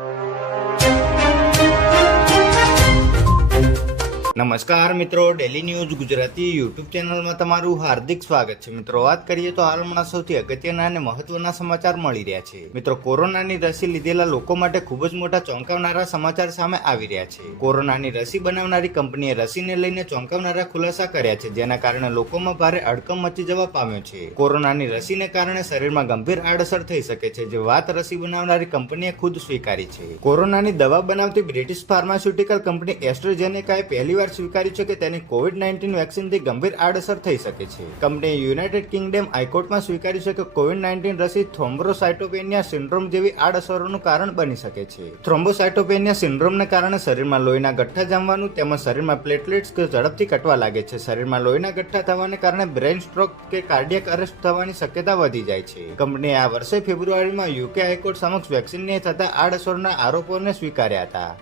you. નમસ્કાર મિત્રો daily news Gujarati YouTube ચેનલમાં તમારું હાર્દિક સ્વાગત છે. મિત્રો, વાત કરીએ તો હાલમાં સૌથી અગત્યના અને મહત્વના સમાચાર મળી રહ્યા છે. મિત્રો, કોરોનાની રસી લીધેલા લોકો માટે ખૂબ જ મોટા ચોંકાવનારા સમાચાર સામે આવી રહ્યા છે. કોરોનાની રસી બનાવનારી કંપનીએ રસીને લઈને ચોંકાવનારા ખુલાસા કર્યા છે, જેના કારણે લોકોમાં ભારે અડકમ મચી જવા પામ્યો છે. કોરોનાની રસીને કારણે શરીરમાં ગંભીર આડઅસર થઈ શકે છે, જે વાત રસી બનાવનારી કંપનીએ ખુદ સ્વીકારી છે. કોરોનાની દવા બનાવતી બ્રિટિશ ફાર્માસ્યુટિકલ કંપની એસ્ટ્રેઝેનેકાએ પહેલીવાર સ્વીકાર્યું છે કે તેની કોવિડ નાઇન્ટીન વેક્સિનથી ગંભીર આડઅસર થઈ શકે છે. કંપનીએ યુનાઇટેડ કિંગડમ હાઈકોર્ટમાં સ્વીકાર્યું છે કે કોવિડ નાઇન્ટીન રસી થ્રોમ્બોસાઇટોપેનિયા સિન્ડ્રોમ જેવી આડઅસરોનું કારણ બની શકે છે. થ્રોમ્બોસાઇટોપેનિયા સિન્ડ્રોમને કારણે શરીરમાં લોહીના ગઠ્ઠા જામવાનું તેમજ શરીરમાં પ્લેટલેટ્સ ઝડપથી કટવા લાગે છે. શરીરમાં લોહીના ગઠ્ઠા થવાને કારણે બ્રેઇન સ્ટ્રોક કે કાર્ડિયક અરેસ્ટ થવાની શક્યતા વધી જાય છે. કંપનીએ આ વર્ષે ફેબ્રુઆરીમાં યુકે હાઈકોર્ટ સમક્ષ વેક્સિનને થતા આડઅસરના આરોપોને સ્વીકાર્યા હતા.